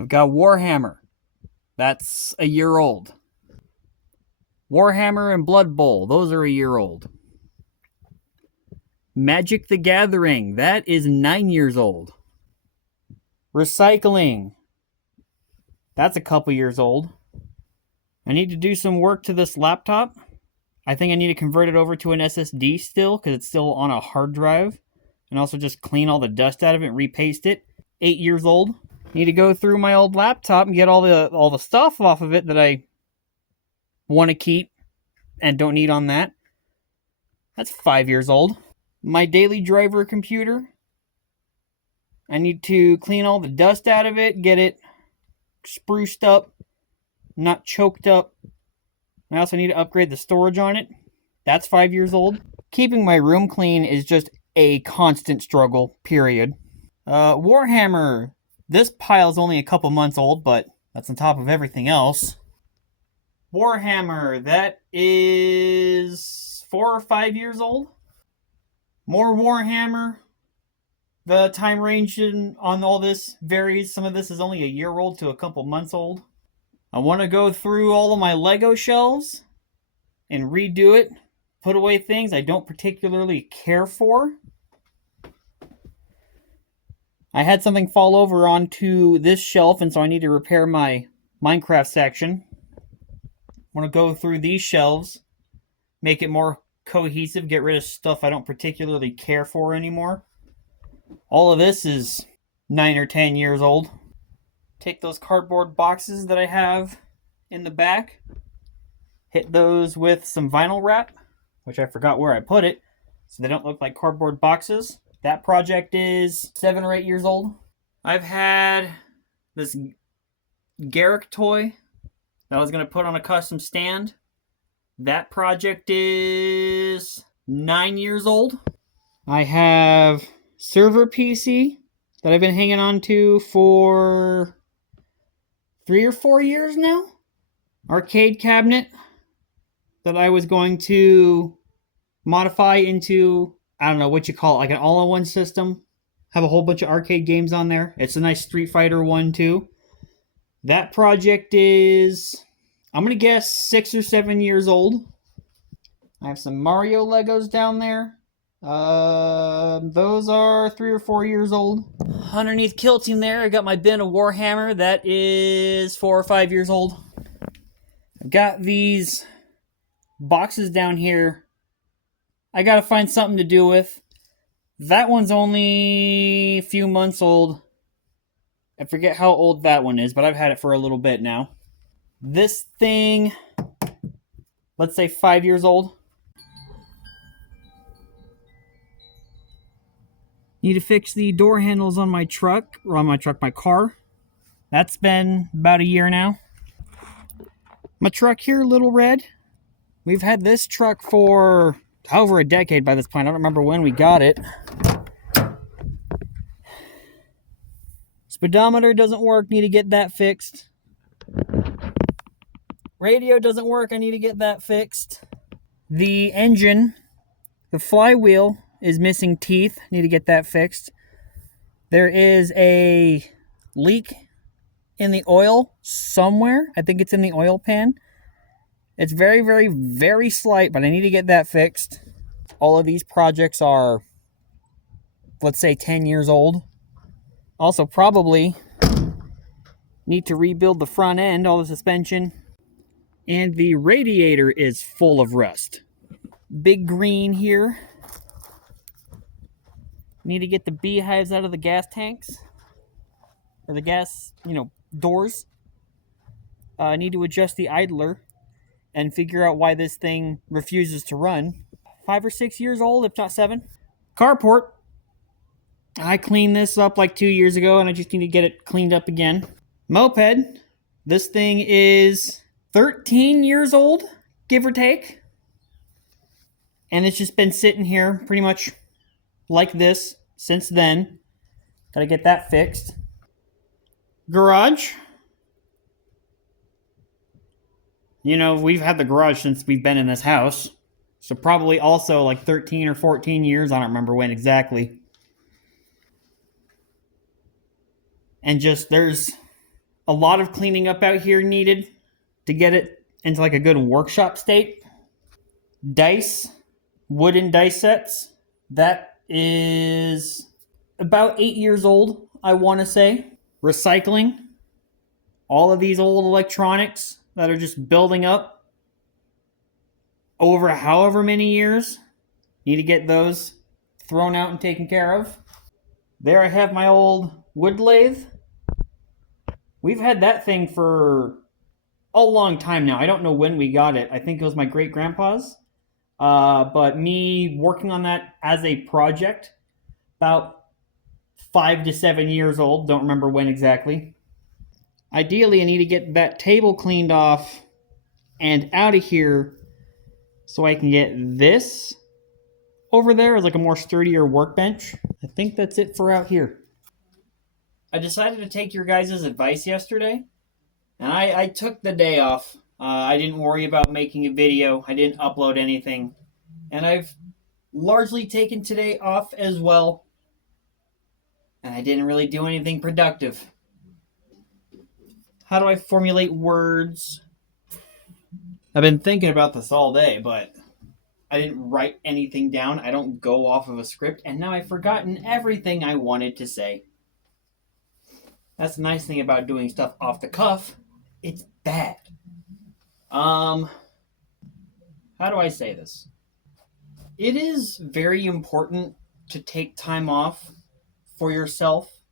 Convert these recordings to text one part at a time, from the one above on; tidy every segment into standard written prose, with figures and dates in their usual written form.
I've got Warhammer. That's a year old. Warhammer and Blood Bowl. Those are a year old. Magic the Gathering. That is 9 years old. Recycling. That's a couple years old. I need to do some work to this laptop. I think I need to convert it over to an SSD still, because it's still on a hard drive. And also just clean all the dust out of it and repaste it. 8 years old. Need to go through my old laptop and get all the stuff off of it that I want to keep and don't need on that. That's 5 years old. My daily driver computer. I need to clean all the dust out of it, get it spruced up, not choked up. I also need to upgrade the storage on it. That's 5 years old. Keeping my room clean is just a constant struggle, period. Warhammer. This pile's only a couple months old, but that's on top of everything else. Warhammer. That is 4 or 5 years old. More Warhammer. The time range on all this varies. Some of this is only a year old to a couple months old. I want to go through all of my Lego shelves and redo it. Put away things I don't particularly care for. I had something fall over onto this shelf, and so I need to repair my Minecraft section. I want to go through these shelves, make it more cohesive, get rid of stuff I don't particularly care for anymore. All of this is 9 or 10 years old. Take those cardboard boxes that I have in the back, hit those with some vinyl wrap, which I forgot where I put it, so they don't look like cardboard boxes. That project is 7 or 8 years old. I've had this Garrick toy that I was going to put on a custom stand. That project is 9 years old. I have server PC that I've been hanging on to for 3 or 4 years now. Arcade cabinet that I was going to modify into, I don't know what you call it, like an all-in-one system. Have a whole bunch of arcade games on there. It's a nice Street Fighter one too. That project is, I'm going to guess, 6 or 7 years old. I have some Mario Legos down there. Those are 3 or 4 years old. Underneath Kilting there, I got my bin of Warhammer. That is 4 or 5 years old. I've got these boxes down here I gotta find something to do with. That one's only a few months old. I forget how old that one is, but I've had it for a little bit now. This thing, let's say 5 years old. Need to fix the door handles on my truck, or on my car. That's been about a year now. My truck here, Little Red. We've had this truck for over a decade by this point. I don't remember when we got it. Speedometer doesn't work, need to get that fixed. Radio doesn't work, I need to get that fixed. The engine, the flywheel is missing teeth, need to get that fixed. There is a leak in the oil somewhere. I think it's in the oil pan. It's very, very, very slight, but I need to get that fixed. All of these projects are, let's say, 10 years old. Also, probably need to rebuild the front end, all the suspension. And the radiator is full of rust. Big green here. Need to get the beehives out of the gas tanks. Or the gas, doors. Need to adjust the idler and figure out why this thing refuses to run. 5 or 6 years old, if not 7. Carport. I cleaned this up like 2 years ago, and I just need to get it cleaned up again. Moped. This thing is 13 years old, give or take. And it's just been sitting here pretty much like this since then. Gotta get that fixed. Garage. We've had the garage since we've been in this house. So probably also like 13 or 14 years. I don't remember when exactly. And just there's A lot of cleaning up out here needed to get it into like a good workshop state. Dice, wooden dice sets. That is about 8 years old, I want to say. Recycling all of these old electronics that are just building up over however many years. Need to get those thrown out and taken care of. There I have my old wood lathe. We've had that thing for a long time now. I don't know when we got it. I think it was my great grandpa's. But me working on that as a project, about 5 to 7 years old. Don't remember when exactly. Ideally, I need to get that table cleaned off and out of here so I can get this over there as like a more sturdier workbench. I think that's it for out here. I decided to take your guys' advice yesterday, and I took the day off. I didn't worry about making a video. I didn't upload anything. And I've largely taken today off as well. And I didn't really do anything productive. How do I formulate words? I've been thinking about this all day, but I didn't write anything down. I don't go off of a script, and now I've forgotten everything I wanted to say. That's the nice thing about doing stuff off the cuff. It's bad. How do I say this? It is very important to take time off for yourself.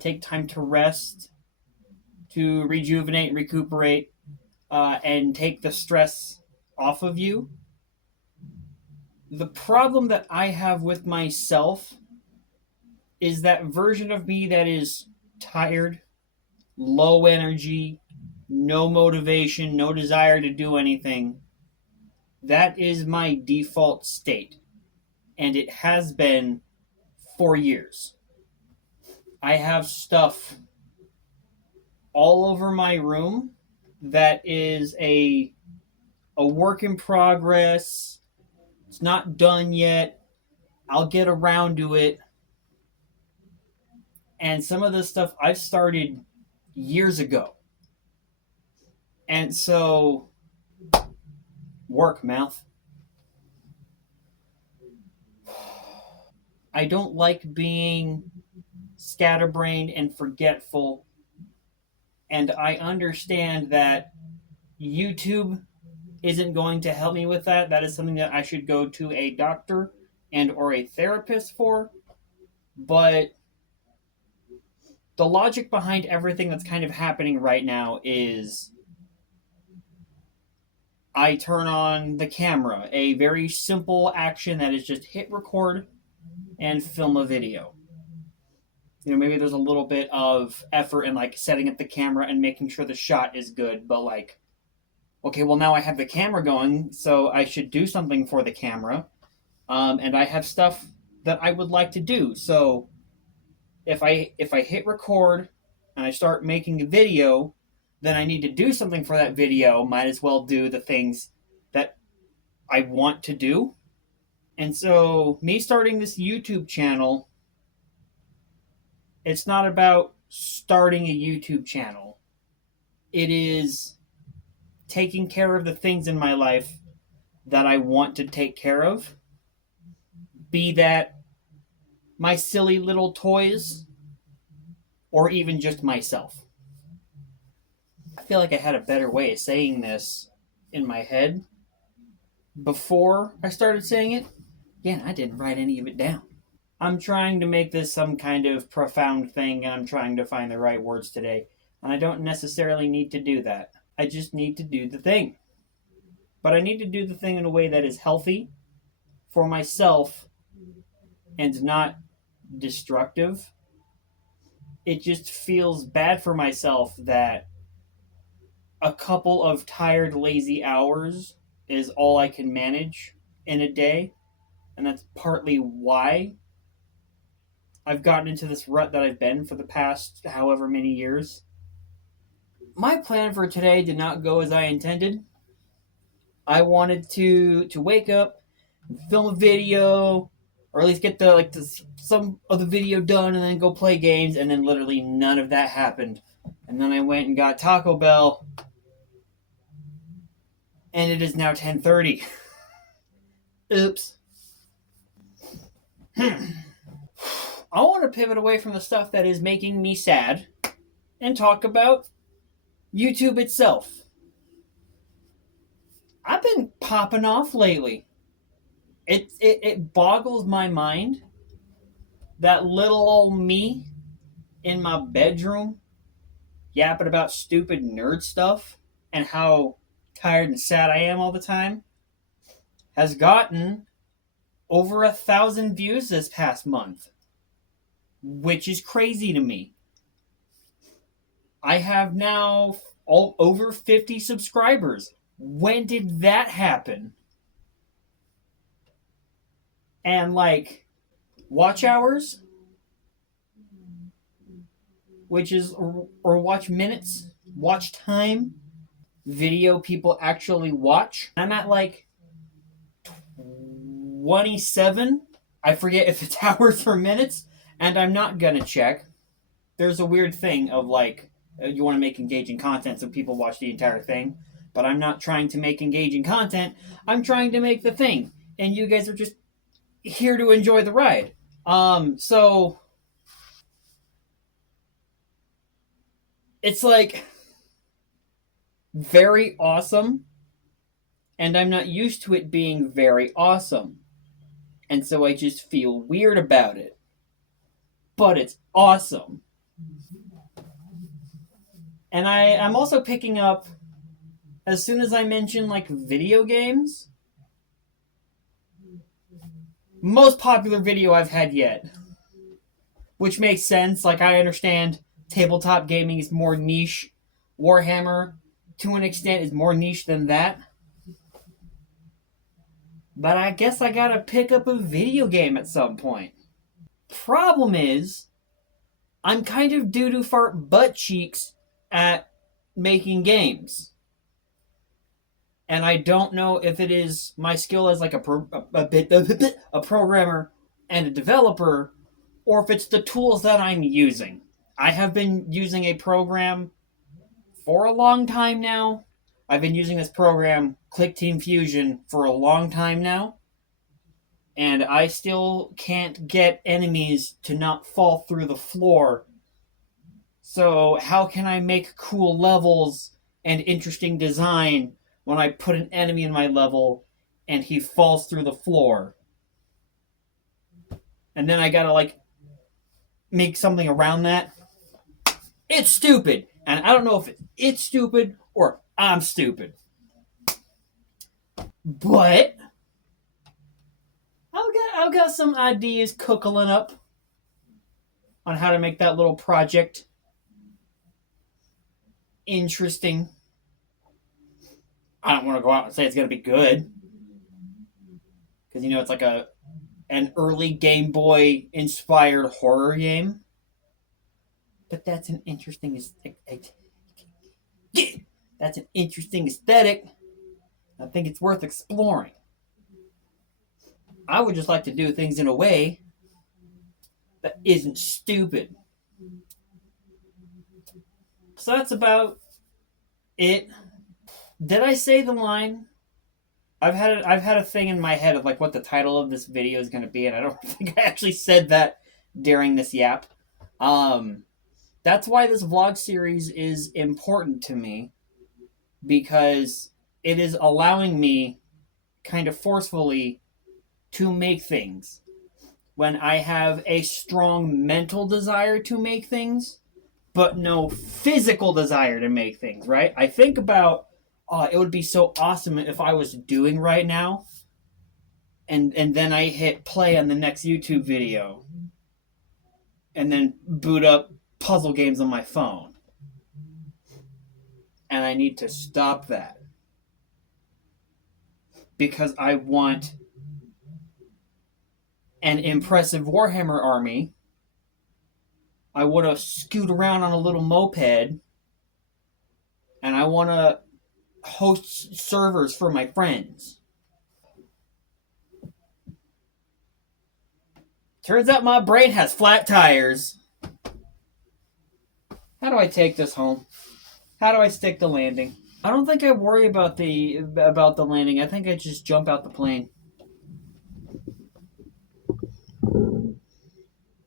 Take time to rest, to rejuvenate, recuperate, and take the stress off of you. The problem that I have with myself is that version of me that is tired, low energy, no motivation, no desire to do anything. That is my default state, and it has been for years. I have stuff all over my room that is a work in progress. It's not done yet. I'll get around to it. And some of this stuff I've started years ago. And so, work, mouth. I don't like being scatterbrained and forgetful. And I understand that YouTube isn't going to help me with that. That is something that I should go to a doctor and or a therapist for. But the logic behind everything that's kind of happening right now is I turn on the camera, a very simple action that is just hit record and film a video. You know, maybe there's a little bit of effort in like setting up the camera and making sure the shot is good, but like, okay, well now I have the camera going, so I should do something for the camera, and I have stuff that I would like to do. So if I hit record and I start making a video, then I need to do something for that video. Might as well do the things that I want to do. And so me starting this YouTube channel, it's not about starting a YouTube channel. It is taking care of the things in my life that I want to take care of. Be that my silly little toys or even just myself. I feel like I had a better way of saying this in my head before I started saying it. Again, I didn't write any of it down. I'm trying to make this some kind of profound thing, and I'm trying to find the right words today. And I don't necessarily need to do that. I just need to do the thing. But I need to do the thing in a way that is healthy for myself and not destructive. It just feels bad for myself that a couple of tired, lazy hours is all I can manage in a day. And that's partly why I've gotten into this rut that I've been for the past however many years. My plan for today did not go as I intended. I wanted to wake up, film a video, or at least get some of the video done, and then go play games. And then literally none of that happened. And then I went and got Taco Bell, and it is now 10:30. Oops. I want to pivot away from the stuff that is making me sad and talk about YouTube itself. I've been popping off lately. It boggles my mind that little old me in my bedroom yapping about stupid nerd stuff and how tired and sad I am all the time has gotten over 1,000 views this past month, which is crazy to me. I have now over 50 subscribers. When did that happen? And like watch hours, which is or watch minutes, watch time, video people actually watch. I'm at like 27. I forget if it's hours or minutes, and I'm not gonna check. There's a weird thing of like you want to make engaging content so people watch the entire thing, but I'm not trying to make engaging content. I'm trying to make the thing, and you guys are just here to enjoy the ride. So it's like very awesome, and I'm not used to it being very awesome. And so I just feel weird about it. But it's awesome. And I'm also picking up, as soon as I mention like video games, most popular video I've had yet. Which makes sense. Like, I understand tabletop gaming is more niche. Warhammer, to an extent, is more niche than that. But I guess I gotta pick up a video game at some point. Problem is, I'm kind of doo-doo fart butt cheeks at making games. And I don't know if it is my skill as like a programmer and a developer, or if it's the tools that I'm using. I have been using a program for a long time now. I've been using this program, Click Team Fusion, for a long time now. And I still can't get enemies to not fall through the floor. So how can I make cool levels and interesting design when I put an enemy in my level and he falls through the floor? And then I gotta like make something around that. It's stupid. And I don't know if it's stupid or I'm stupid. But I've got some ideas cooking up on how to make that little project interesting. I don't want to go out and say it's going to be good, because you know it's like an early Game Boy inspired horror game. But that's an interesting that's an interesting aesthetic. I think it's worth exploring. I would just like to do things in a way that isn't stupid. So that's about it. Did I say the line? I've had a thing in my head of like what the title of this video is going to be, and I don't think I actually said that during this yap. That's why this vlog series is important to me, because it is allowing me kind of forcefully to make things when I have a strong mental desire to make things, but no physical desire to make things, right? I think about, it would be so awesome if I was doing right now, and then I hit play on the next YouTube video, and then boot up puzzle games on my phone. And I need to stop that, because I want an impressive Warhammer army. I want to scoot around on a little moped, and I want to host servers for my friends. Turns out my brain has flat tires. How do I take this home? How do I stick the landing? I don't think I worry about the landing. I think I just jump out the plane.